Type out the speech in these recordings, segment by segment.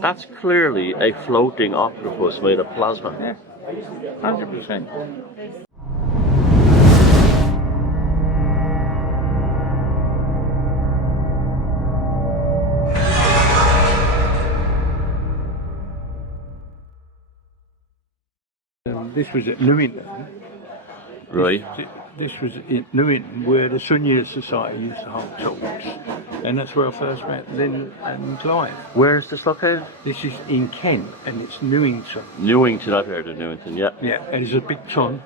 That's clearly a floating octopus made of plasma. Yeah, 100%. This was at Newington. Right. This was in Newington, where the Sunni Society used to hold talks, and that's where I first met Lynn and Clive. Where is this located? This is in Kent, and it's Newington. Newington, I've heard of Newington, yeah. Yeah, and it's a big ton,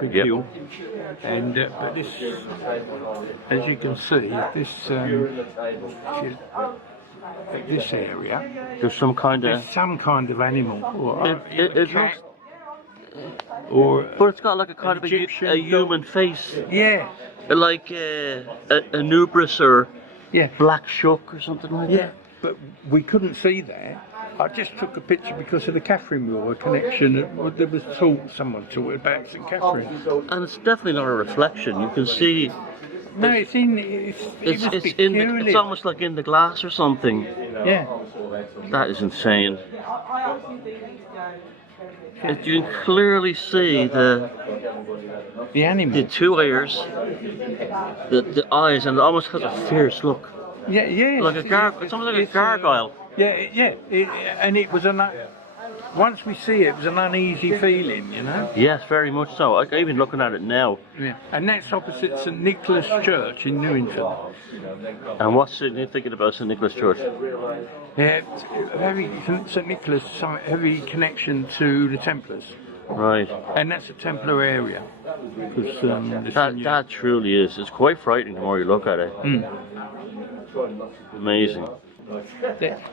big Yep. hill, and but this, as you can see, this area, There's some kind of... there's some kind of animal, or It cat, looks... or But it's got like a kind of Egyptian a human face. yeah, Like Anubis or yeah, Black Shuck or something like yeah. that. But we couldn't see that. I just took a picture because of the Catherine Wheel, a connection. There was someone talking about St Catherine. And it's definitely not a reflection. You can see No, it's in. it's almost like in the glass or something. Yeah. That is insane. You can clearly see the animal. two ears, the eyes, and it almost has a fierce look. Yeah, yeah. Like it's almost like a gargoyle. Yeah. And it was once we see it, it was an uneasy feeling, you know. Yes, very much so. I'm even looking at it now. Yeah. And that's opposite St Nicholas Church in Newington. And what's significant about St Nicholas Church? Yeah, St Nicholas, heavy connection to the Templars. Right. And that's a Templar area. Because, That truly is. It's quite frightening the more you look at it. Amazing.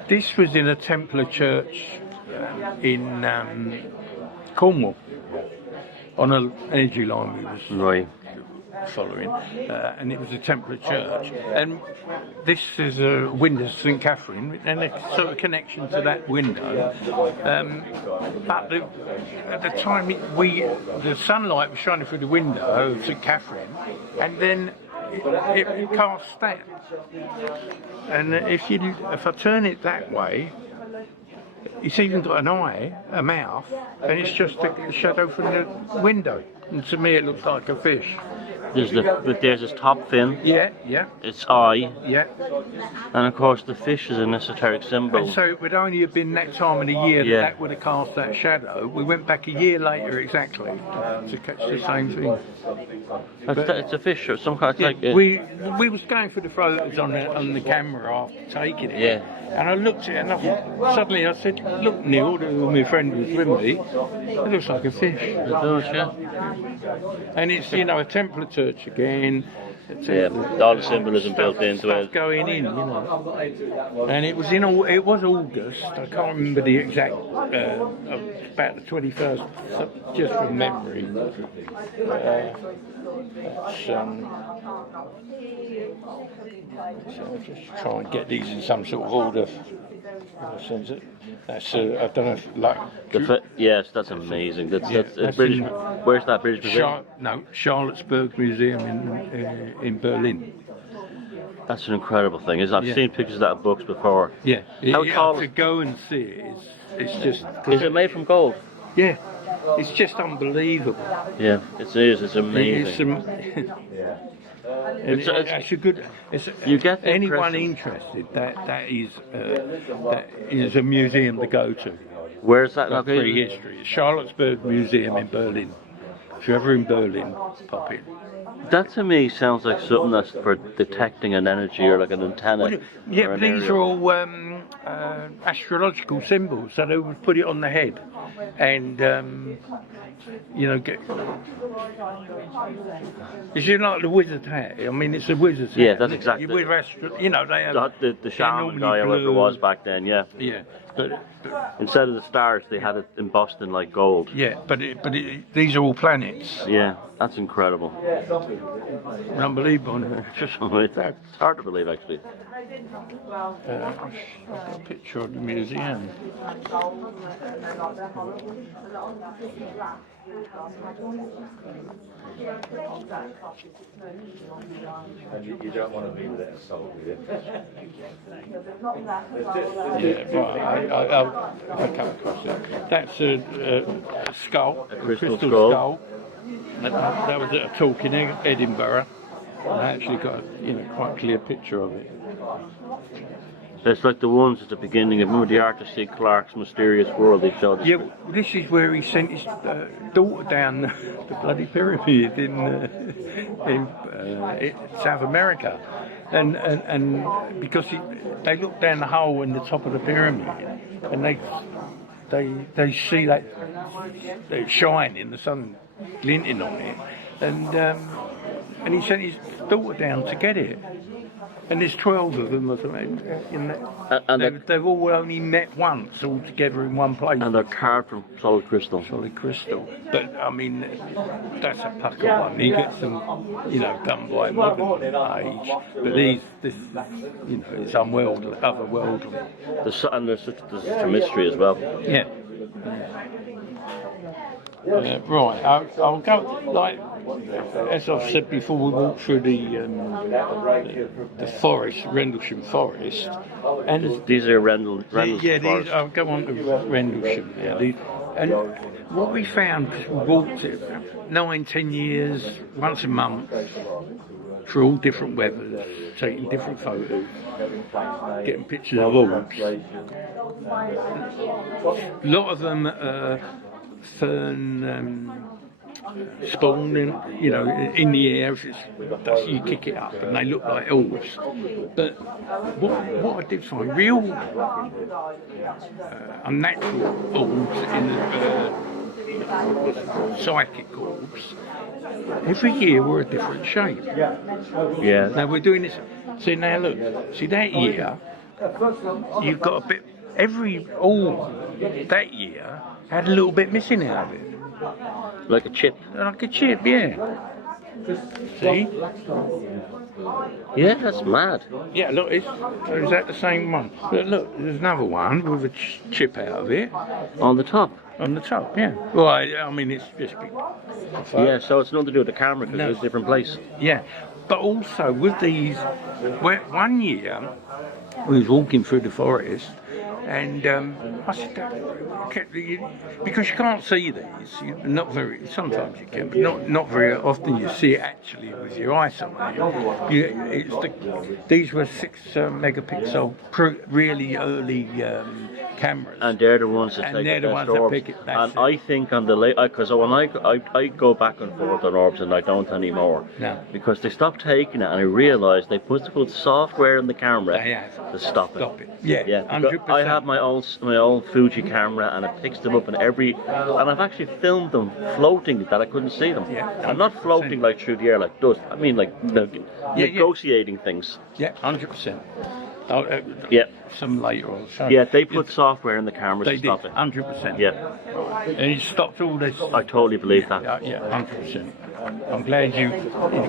This was in a Templar church in Cornwall, on an energy line we was Right. following, and it was a Templar church. And this is a window to St Catherine, and a sort of connection to that window. But at the time, the sunlight was shining through the window of St Catherine, and then it cast that. And if I turn it that way, it's even got an eye, a mouth, and it's just a shadow from the window. And to me, it looks like a fish. There's his top fin. Yeah. Its eye. Yeah. And of course, the fish is an esoteric symbol. And so it would only have been that time of the year that would have cast that shadow. We went back a year later exactly to catch the same thing. It's a fish or some kind of like. We was going for the photos on the camera after taking it. Yeah. And I looked at it and suddenly I said, "Look, Neil," my friend was with me. It looks like a fish. It does, yeah. And it's a Templar church again. Yeah, all the symbolism built into it. Going in, And it was August. I can't remember the exact. About the 21st, just from memory. So I'll just try and get these in some sort of order. That's I don't know if yes, that's amazing. That's British. Where's that British Museum? Charlottesburg Museum in Berlin. That's an incredible thing. I've seen pictures of that in books before. Yeah. How tall? To go and see it, it's just. Is it made from gold? Yeah. It's just unbelievable. Yeah, it is. It's amazing. It's a good. You get anyone interested. That is a museum to go to. Where's that located? Prehistory. Charlottesburg Museum in Berlin. If you're ever in Berlin, pop in. That to me sounds like something that's for detecting an energy or like an antenna. Well, yeah, but these are all astrological symbols, so they would put it on the head, and get. Is it like the wizard hat? I mean, it's a wizard's hat. Yeah, that's exactly. They have the shaman guy, whoever it was back then. Yeah. Yeah, but instead of the stars, they had it embossed in like gold. Yeah, but these are all planets. Yeah, that's incredible. Unbelievable. It's hard to believe, actually. I've got a picture of the museum. And you don't want to be with that soul, do you? Yeah, right. I come across it. That's a skull, A crystal skull. That was at a talk in Edinburgh. I actually got quite a clear picture of it. It's like the ones at the beginning. Remember the artist C. Clarke's Mysterious World? They showed us. Yeah, this is where he sent his daughter down the bloody pyramid in South America, and because they look down the hole in the top of the pyramid, and they see that shine in the sun glinting on it, and he sent his daughter down to get it. And there's 12 of them or something. They've all only met once, all together in one place. And they're carved from solid crystal. Solid crystal. But I mean, that's a pucker one. You get some, done by modern age. But this, it's unworldly, otherworldly. And there's such a mystery as well. Yeah. Right. I'll go like. As I've said before, we walked through the forest, Rendlesham forest, and these are Rendlesham yeah, forests. I'll go on to Rendlesham now. And what we found, because we walked it 9-10 years, once a month, through all different weathers, taking different photos, getting pictures of orbs. A lot of them fern. Spawn in the air, you kick it up and they look like orbs. But what I did find, real unnatural orbs in the psychic orbs, every year were a different shape. Yeah. Now we're doing this. See now, look. See that year, you've got a bit. Every orb that year had a little bit missing out of it. Like a chip. Like a chip, yeah. See? Yeah, that's mad. Yeah, look, is that the same one? Look, there's another one with a chip out of it. On the top. On the top, yeah. Well, I mean, it's just... Yeah, so it's nothing to do with the camera because it's a different place. Yeah, but also with these... One year, we was walking through the forest, and I said, because you can't see these, not very. Sometimes you can, but not very often. You see it actually with your eyesight. These were 6 megapixel, really early cameras, and they're the ones that take the best orbs. And I think on the late, because when I go back and forth on orbs, and I don't anymore, because they stopped taking it, and I realised they put software in the camera to stop it. Yeah, 100%. I have my old Fuji camera, and it picks them up and I've actually filmed them floating that I couldn't see them. Yeah, I'm not floating like through the air like dust. I mean like negotiating things. Yeah, 100%. Some later on. So yeah, they put software in the camera to stop it. 100%. Yeah. And it stopped all this. I totally believe that. Yeah, 100%. I'm glad you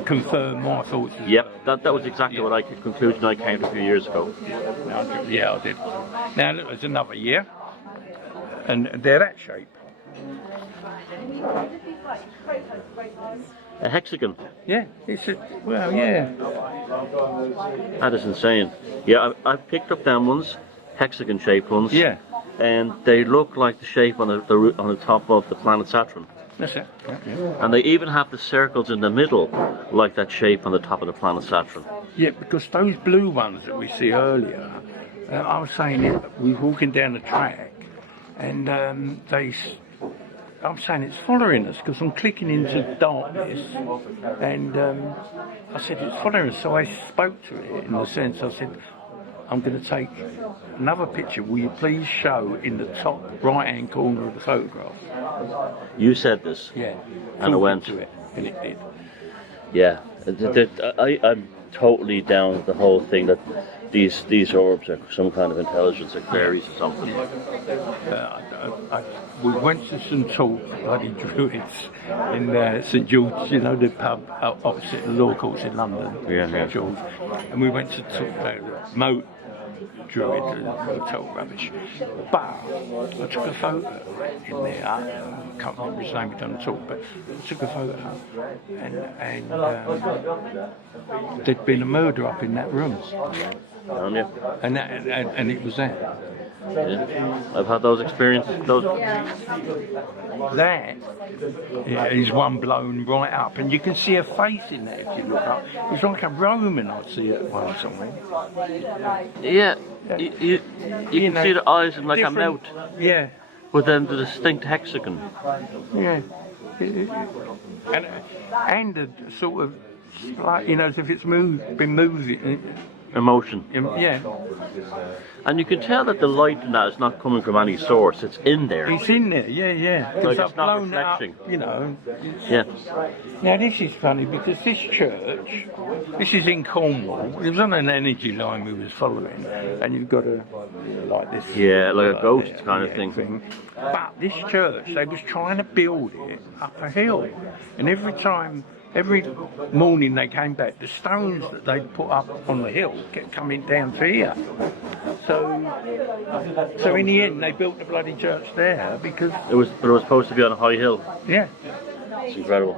confirmed my thoughts. Yep, that was exactly what conclusion I came to a few years ago. Yeah, I did. Now look, there's another year, and they're that shape. A hexagon. Yeah, yeah. That is insane. Yeah, I picked up them ones, hexagon-shaped ones. Yeah. And they look like the shape on the top of the planet Saturn. That's it. Yeah. And they even have the circles in the middle, like that shape on the top of the planet Saturn. Yeah, because those blue ones that we see earlier, I was saying we were walking down the track, and I'm saying it's following us because I'm clicking into darkness, and I said it's following us. So I spoke to it in the sense I said, I'm going to take another picture. Will you please show in the top right-hand corner of the photograph? You said this. Yeah. And I went to it, and it did. Yeah. I'm totally down with the whole thing that these orbs are some kind of intelligence, like fairies or something. We went to St Paul's bloody Druids in St George, you know, the pub opposite the law courts in London, St George, and we went to Moat Druid, hotel rubbish. But I took a photo in there. I can't remember his name, we done talk, but I took a photo, and there'd been a murder up in that room. And it was that. Yeah. I've had those experiences. That is one blown right up, and you can see a face in there if you look up. It's like a Roman I see at one somewhere. Yeah, you can see the eyes and like a mouth. Yeah. But then the distinct hexagon. Yeah. And a sort of, like, you know, as if it's been moving. Emotion. Yeah. And you can tell that the light in that is not coming from any source. It's in there. It's in there, yeah. Like it's not reflecting. Up, you know. Yeah. Now this is funny because this church, this is in Cornwall. It was on an energy line we was following, and you've got a like this. Yeah, like a ghost kind of thing. But this church, they was trying to build it up a hill, and every morning they came back, the stones that they'd put up on the hill kept coming down to here. So in the end they built the bloody church there because it was supposed to be on a high hill. Yeah. It's incredible.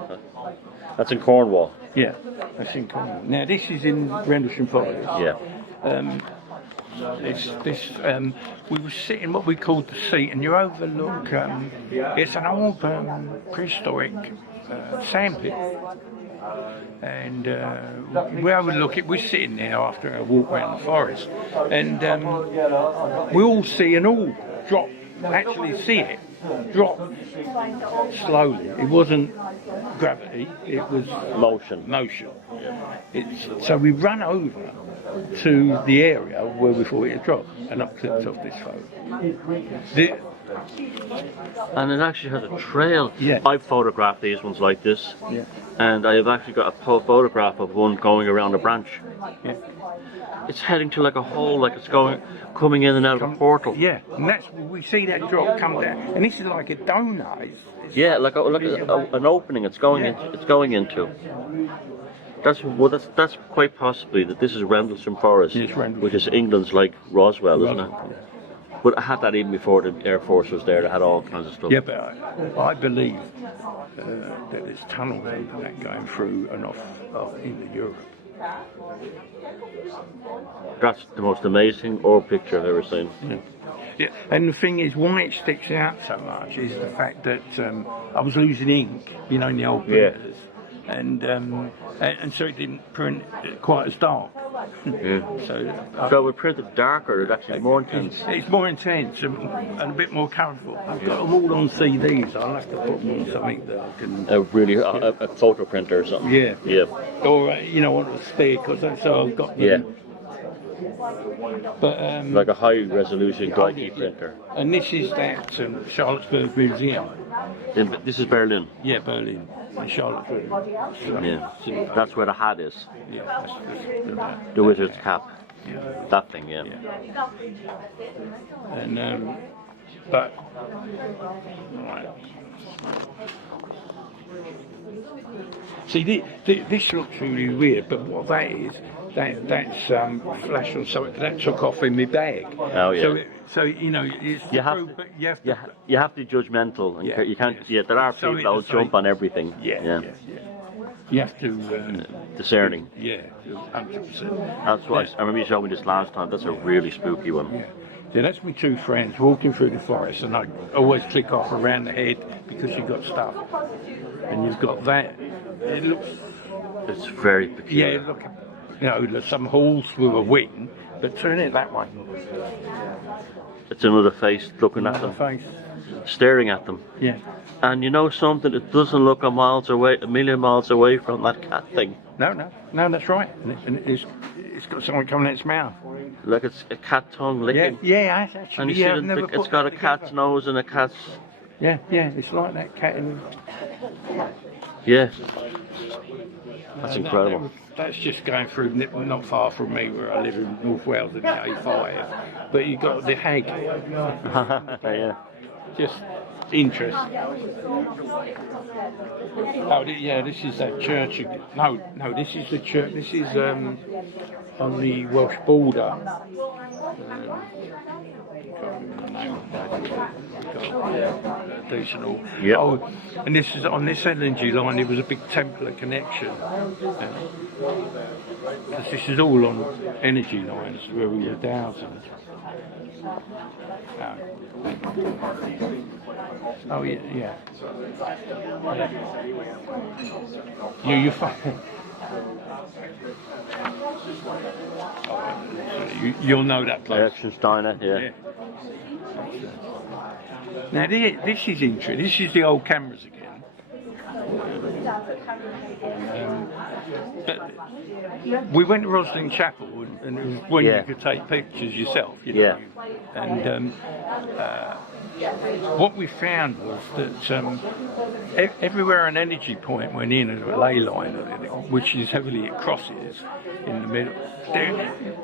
That's in Cornwall. Yeah, that's in Cornwall. Now this is in Rendlesham Forest. Yeah. We were sitting what we called the seat, and you overlook. It's an old prehistoric sandpit, and we overlook it. We're sitting there after a walk around the forest, and we all see an orb drop. Actually, see it drop slowly. It wasn't gravity; it was motion. So we run over to the area where we thought it had dropped, and I clicked off this photo. And it actually has a trail. Yeah. I've photographed these ones like this, and I have actually got a photograph of one going around a branch. Yeah. It's heading to like a hole, like it's coming in and out of a portal. Yeah, and we see that drop come down, and this is like a donut. Yeah, like an opening. It's going into. That's quite possibly that this is Rendlesham Forest, which is England's like Roswell, isn't it? Yeah. But I had that even before the Air Force was there. They had all kinds of stuff. Yeah, but I believe that there's tunnels under that going through and off into Europe. That's the most amazing orb picture I've ever seen. Yeah, and the thing is, why it sticks out so much is the fact that I was losing ink, you know, in the old printers, and so it didn't print quite as dark. Yeah. So we printed darker. It's actually more intense. It's more intense and a bit more colourful. I've got them all on CDs. I'll have to put them on something that I can. A photo printer or something. Yeah. Yeah. Or on a stick or something. So I've got them. Yeah. But like a high resolution Geigy printer. And this is that Charlottesburg Museum. This is Berlin. Yeah, Berlin. Charlottesburg. Yeah. That's where the hat is. Yeah. That's the wizard's cap. Yeah. That thing. Yeah. And but right. See, this looks really weird, but what that is. That's flash on something that took off in my bag. Oh yeah. So you know, it's you have to be judgmental. And you can't. Yeah, there are people that will jump on everything. Yeah. You have to discerning. Yeah, 100%. That's why I remember you showed me this last time. That's a really spooky one. Yeah, that's my two friends walking through the forest, and I always click off around the head because you've got stuff, and you've got that. It looks. It's very peculiar. Yeah, look. You know, there's some holes with a wing, but turn it that way. It's another face looking at them. Staring at them. Yeah. And you know something? It doesn't look a million miles away from that cat thing. No, that's right. And it's got something coming in its mouth. Like it's a cat tongue licking. Yeah, actually. And you see it's got a cat's nose and a cat's. Yeah, it's like that cat. Yeah. That's incredible. That's just going through, not far from me where I live in North Wales in the A5. But you got the hag. Yeah. Just interesting. Oh, yeah, this is that church. No, this is the church. This is on the Welsh border. Decent. Yep. Oh, and this is on this energy line. There was a big Templar connection. Because this is all on energy lines where we were dowsing. Oh yeah. You find. You'll know that place. Steiner, yeah. Now this is interesting. This is the old cameras again. But we went to Roslin Chapel, and it was when you could take pictures yourself. You know? Yeah. And what we found was that everywhere an energy point went in as a ley line, which is heavily it crosses in the middle,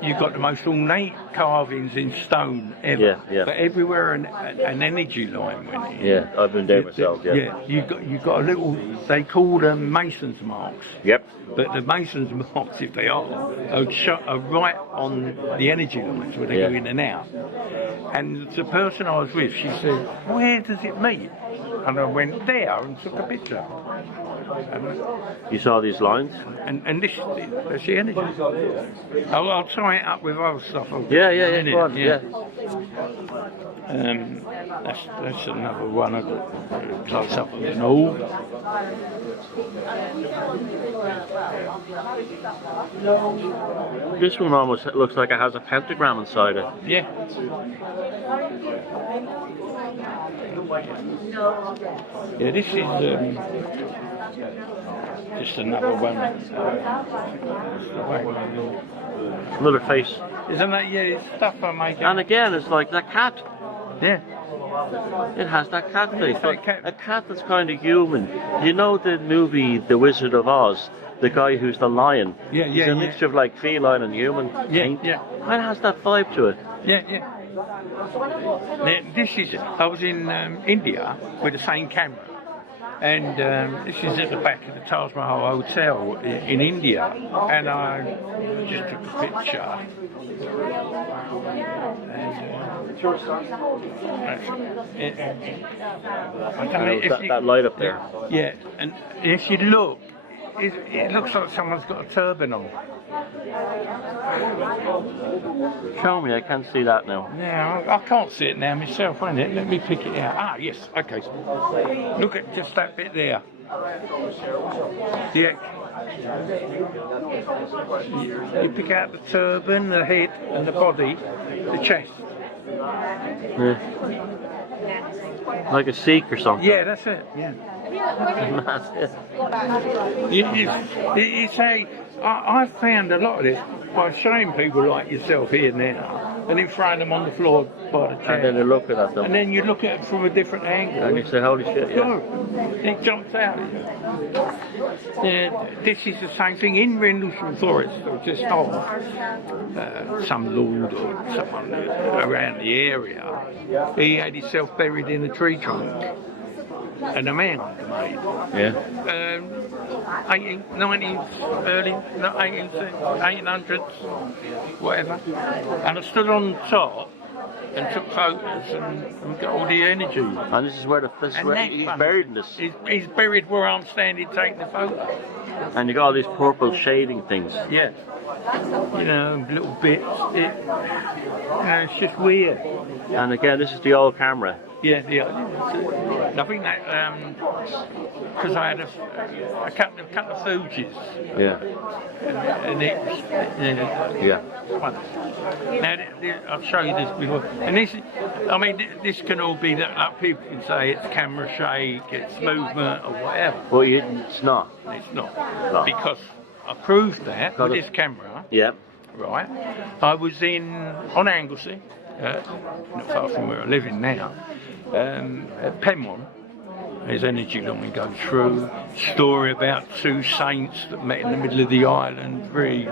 you got the most ornate carvings in stone ever. Yeah. But everywhere an energy line went in. Yeah, I've been there myself. Yeah. Yeah, you got a little. They call them mason's marks. Yep. But the mason's marks, if they are right on the energy lines where they go in and out. And the person I was with, she said, "Where does it meet?" And I went there and took a picture. You saw these lines? And this, that's the energy. I'll tie it up with other stuff. Yeah. Go on. Yeah. That's another one of the close up of an orb. This one almost looks like it has a pentagram inside it. Yeah. Yeah, this is just another one. Another face. Isn't that, it's stuff I make. And again, it's like that cat. Yeah. It has that cat face. That cat. A cat that's kind of human. You know the movie The Wizard of Oz? The guy who's the lion. Yeah. He's a mixture of like feline and human. Yeah. It has that vibe to it. Yeah. This is. I was in India with the same camera, and this is at the back of the Taj Mahal Hotel in India, and I just took a picture. That light up there. Yeah, and if you look, it looks like someone's got a turban on. Show me, I can't see that now. Yeah, I can't see it now myself, won't it? Let me pick it out. Ah, yes, okay. Look at just that bit there. Yeah. You pick out the turban, the head, and the body, the chest. Yeah. Like a Sikh or something. Yeah, that's it. Yeah. That's it. You say, I've found a lot of this by showing people like yourself here now, and then throwing them on the floor by the chair. And then they look at them. And then you look at it from a different angle. And you say, holy shit, yeah. It jumps out. This is the same thing in Rendlesham Forest, or just off. Some lord or someone around the area, he had himself buried in a tree trunk. And a mound made. Yeah. 1890s, early 1800s, whatever. And I stood on top and took photos and got all the energy. And this is where he's buried in this. He's buried where I'm standing taking the photo. And you got all these purple shading things. Yeah. You know, little bits. It's just weird. And again, this is the old camera. Yeah. I think that because I had a couple of Fuji's. Yeah. And it was, yeah. Now I'll show you this before. And this, I mean, this can all be like people can say it's camera shake, it's movement or whatever. Well, it's not. It's not. No. Because I proved that with this camera. Yeah. Right. I was on Anglesey, not far from where I live in now, at Penwan, His energy line goes through. Story about two saints that met in the middle of the island. Really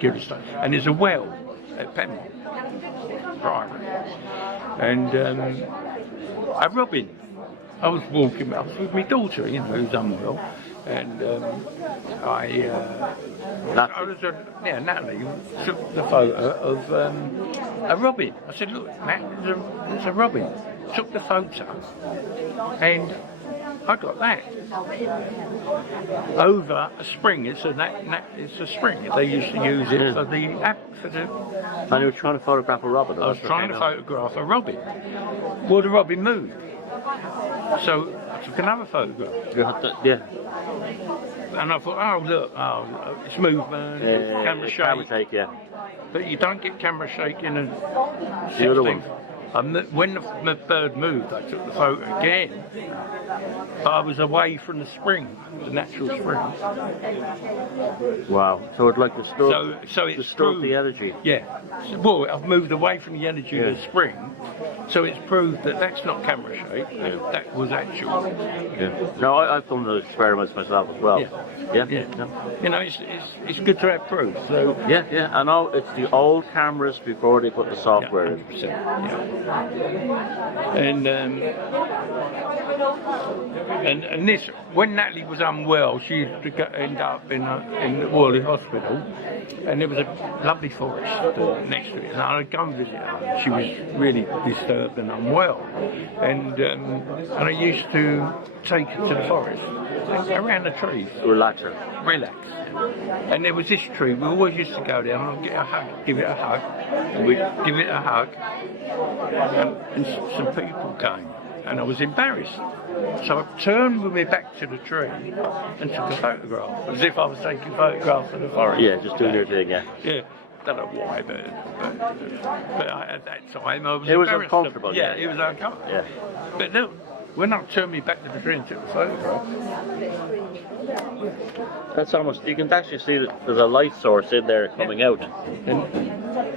good stuff. And there's a well at Penmont Priory. And a robin. I was walking up with my daughter, you know, who's unwell. And Natalie took the photo of a robin. I said, look, Matt, there's a robin. Took the photo, and I got that over a spring. It's a spring. They used to use it for the. And you were trying to photograph a robin. I was trying to photograph a robin. Well, the robin moved, so I took another photograph. You had to, yeah. And I thought, oh look, it's movement, camera shake. Camera shake, yeah. But you don't get camera shake in a The other one. When the bird moved, I took the photo again, but I was away from the spring, the natural spring. Wow. So it's like the disturbed the energy. Yeah. Well, I've moved away from the energy of the spring, so it's proved that that's not camera shake. That was actual. Yeah. No, I've done those experiments myself as well. Yeah. You know, it's good to have proof. So yeah. I know it's the old cameras before they put the software in. 100%. Yeah. And this, when Natalie was unwell, she used to end up in the Worley Hospital, and there was a lovely forest next to it, and I'd go and visit her. She was really disturbed and unwell, and I used to take her to the forest, around the trees. Relax her. Relax. And there was this tree, we always used to go there and I'd get a hug, give it a hug, and we'd give it a hug, and some people came, and I was embarrassed. So I turned with my back to the tree and took a photograph, as if I was taking photographs of the forest. Yeah, just doing your thing, yeah. Yeah. Don't know why, but at that time I was It was embarrassed. uncomfortable. Yeah, it was uncomfortable. Yeah. But look, when I turned me back to the tree and took the photograph, That's almost, you can actually see that there's a light source in there coming out. and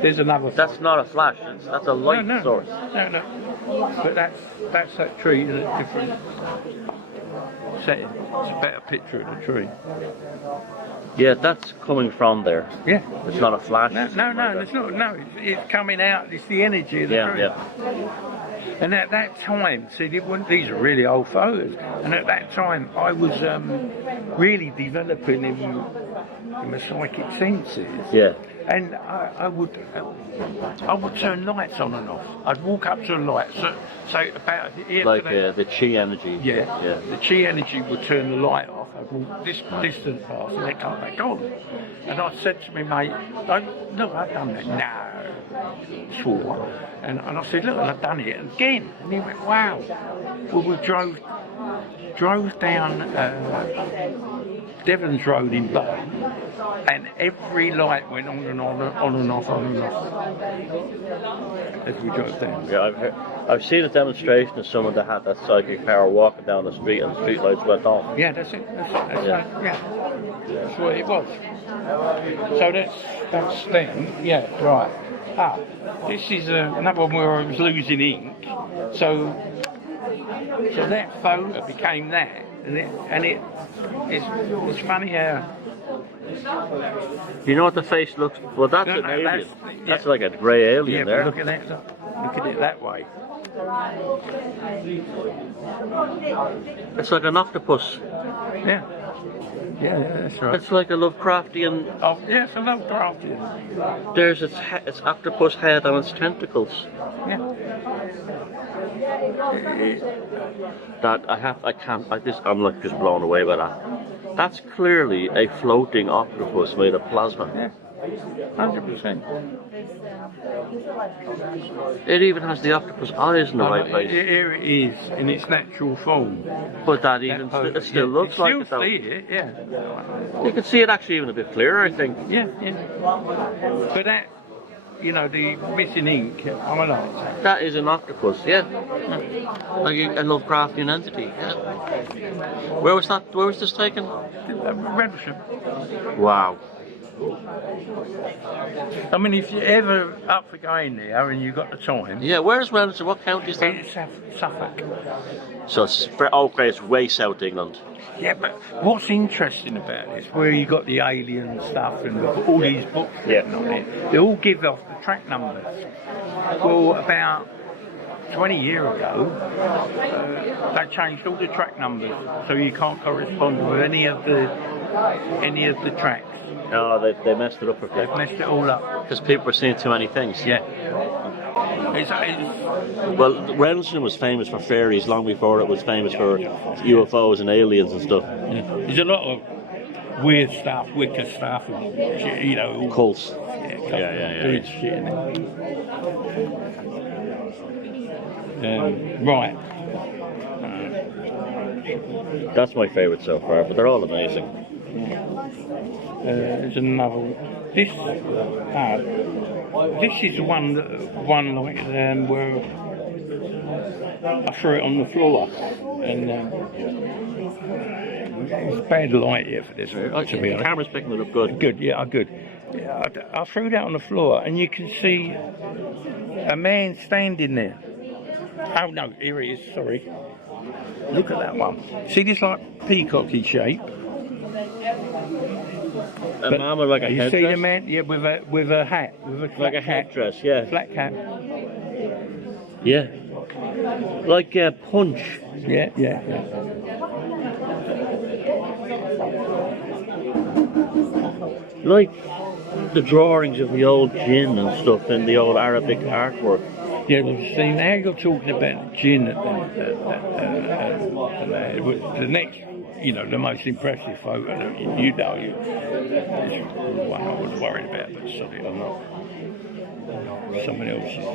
there's another. That's not a flash, that's a light source. No. But that's that tree in a different setting. It's a better picture of the tree. Yeah, that's coming from there. Yeah. It's not a flash. No, it's not. No, it's coming out. It's the energy of the tree. Yeah. And at that time, see, these are really old photos. And at that time, I was really developing in my psychic senses. Yeah. And I would turn lights on and off. I'd walk up to a light, so about here. Like the chi energy. Yeah. The chi energy would turn the light off. I'd walk this distance past and then come back on. And I said to my mate, look, I've done that. No. Swore. And I said, look, and I've done it again. And he went, wow. Well, we drove down Devon's Road in Bow, and every light went on and off as we drove down. Yeah, I've seen a demonstration of someone that had that psychic power walking down the street and the street lights went off. Yeah, that's it. That's what it was. So that's them. Yeah, right. This is another one where I was losing ink. So that photo became that, and it's funny how. You know what the face looks? Well, that's an alien. That's like a grey alien there. Look at that. Look at it that way. It's like an octopus. Yeah, that's right. It's like a Lovecraftian. Oh, yeah, it's a Lovecraftian. There's its octopus head on its tentacles. Yeah. I'm like just blown away by that. That's clearly a floating octopus made of plasma. Yeah, 100%. It even has the octopus eyes in the right place. Here it is in its natural form. But it still looks like it though. You can see it, yeah. You can see it actually even a bit clearer, I think. Yeah. But that, the missing ink highlights. That is an octopus, yeah. Like a Lovecraftian entity, yeah. Where was this taken? Rendlesham. Wow. I mean, if you're ever up for going there and you've got the time. Yeah, where's Rendlesham? What county is that? It's Suffolk. So it's okay, it's way south England. Yeah, but what's interesting about it is where you got the alien stuff and all these books written on it, they all give off the track numbers. Well, about 20 years ago, they changed all the track numbers, so you can't correspond with any of the tracks. No, they messed it up for people. They've messed it all up. Because people were seeing too many things. Yeah. Well, Rendlesham was famous for fairies long before it was famous for UFOs and aliens and stuff. Yeah. There's a lot of weird stuff, Wicca stuff, and, you know. Cults. Yeah. Weird shit in it. Right. That's my favourite so far, but they're all amazing. There's another one. This is one like where I threw it on the floor, and it's bad light here for this. To be honest, the camera's picking it up good. Good, yeah, good. I threw that on the floor, and you can see a man standing there. Oh no, here he is. Sorry. Look at that one. See this like peacocky shape. A man with like a headdress? You see the man? Yeah, with a hat. Like a headdress, yeah. Flat cap. Yeah. Like Punch. Yeah. Like the drawings of the old jinn and stuff in the old Arabic artwork. Yeah, well, see, now you're talking about jinn. The next, the most impressive photo that is the one I was worried about, but sorry, I'm not. Someone else's.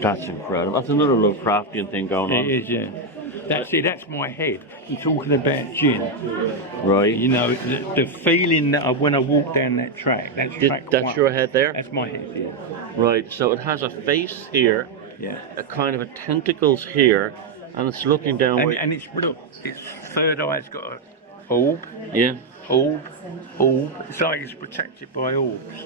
That's incredible. That's another Lovecraftian thing going on. It is, yeah. That's my head. I'm talking about jinn. Right. The feeling that when I walk down that track, that's your head there? That's my head, yeah. Right, so it has a face here, a kind of a tentacles here, and it's looking down. And its third eye's got a orb. Yeah. Orb. It's like it's protected by orbs.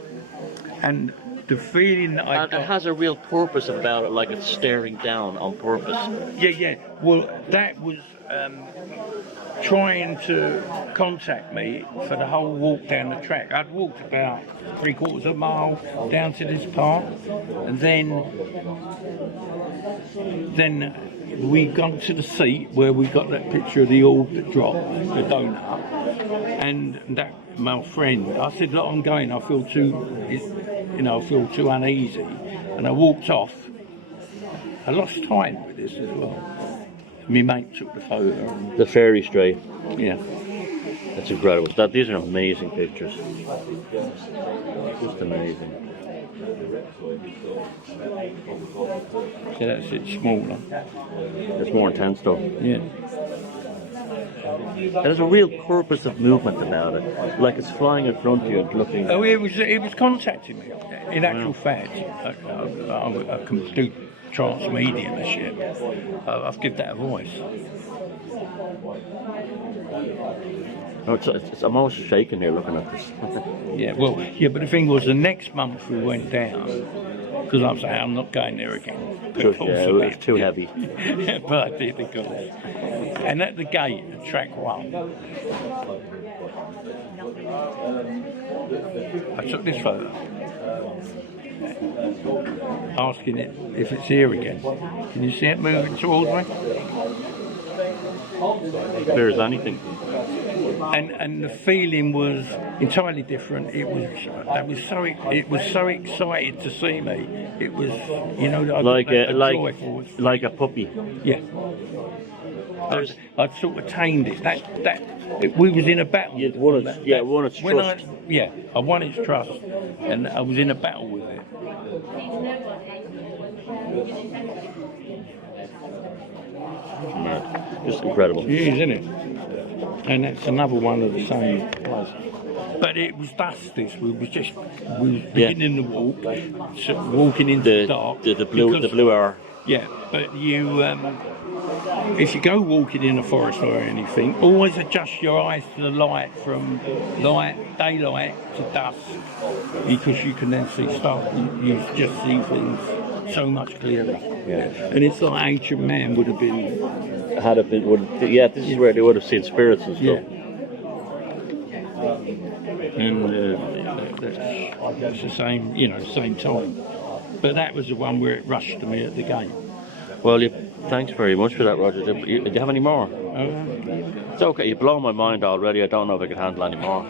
And the feeling that I got... It has a real purpose about it, like it's staring down on purpose. Yeah. Well, that was trying to contact me for the whole walk down the track. I'd walked about 3/4 of a mile down to this part, and then we got to the seat where we got that picture of the orb that dropped, the donut, and that my friend, I said, look, I'm going, I feel too uneasy, and I walked off. I lost time with this as well. My mate took the photo. The fairy stray. Yeah. That's incredible. These are amazing pictures. Just amazing. So that's it, smaller. It's more intense though. Yeah. There's a real purpose of movement about it. Like it's flying in front of you and looking. Oh, it was contacting me. In actual fact, I can do trance medium and shit. I've given that a voice. Oh, I'm almost shaking here looking at this. But the thing was, the next month we went down, because I'm saying I'm not going there again. It was too heavy. But I did because. And at the gate, at track 1, I took this photo, asking it if it's here again. Can you see it moving towards me? If there's anything. And the feeling was entirely different. It was so excited to see me. It was, like a puppy. Yeah. I'd sort of tamed it. We was in a battle. You'd won its trust. I won its trust, and I was in a battle with it. Just incredible. It is, isn't it? And that's another one of the same place. But it was dust. We was beginning to walk, walking into the dark. The blue hour. Yeah, but you if you go walking in a forest or anything, always adjust your eyes to the light from daylight to dusk, because you can then see stuff. You just see things so much clearer. Yeah. And it's like ancient man would have been. This is where they would have seen spirits and stuff. Yeah. And that's the same, same time. But that was the one where it rushed to me at the gate. Well, thanks very much for that, Roger. Do you have any more? It's okay. You've blown my mind already. I don't know if I can handle any more.